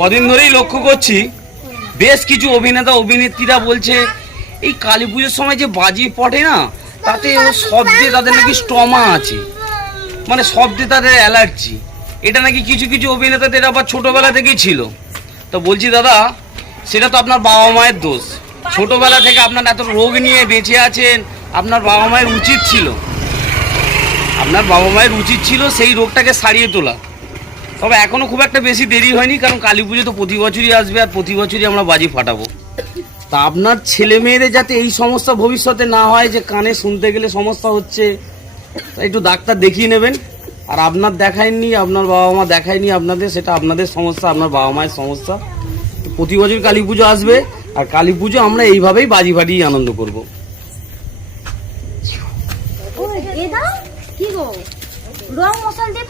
কদিন ধরেই লক্ষ্য করছি বেশ কিছু অভিনেতা অভিনেত্রীরা বলছে এই কালী পুজোর সময় যে বাজি পড়ে না, তাতে ও শব্দে তাদের নাকি স্টমা আছে, মানে শব্দে তাদের অ্যালার্জি। এটা নাকি কিছু কিছু অভিনেতাদের আবার ছোটবেলা থেকেই ছিল। তো বলছি দাদা, সেটা তো আপনার বাবা মায়ের দোষ। ছোটবেলা থেকে আপনার এত রোগ নিয়ে বেঁচে আছেন, আপনার বাবা মায়ের উচিত ছিল সেই রোগটাকে সারিয়ে তোলা। তবে এখনো খুব একটা বেশি দেরি হয়নি, কারণ কালী পুজো তো প্রতি বছরই আসবে, আর প্রতি বছরই আমরা বাজি ফাটাবো। তা আপনার ছেলে মেয়েদের যাতে এই সমস্যা ভবিষ্যতে না হয়, যে কানে শুনতে গেলে সমস্যা হচ্ছে, একটু ডাক্তার দেখিয়ে নেবেন। আর আপনার দেখায়নি, আপনার বাবা মা দেখায়নি আপনাদের, সেটা আপনাদের সমস্যা, আপনার বাবা মায়ের সমস্যা। প্রতি বছর কালী পুজো আসবে, আর কালী পুজো আমরা এইভাবেই বাজি ফাটিয়ে আনন্দ করবো। কি গো রং মশাল দিয়ে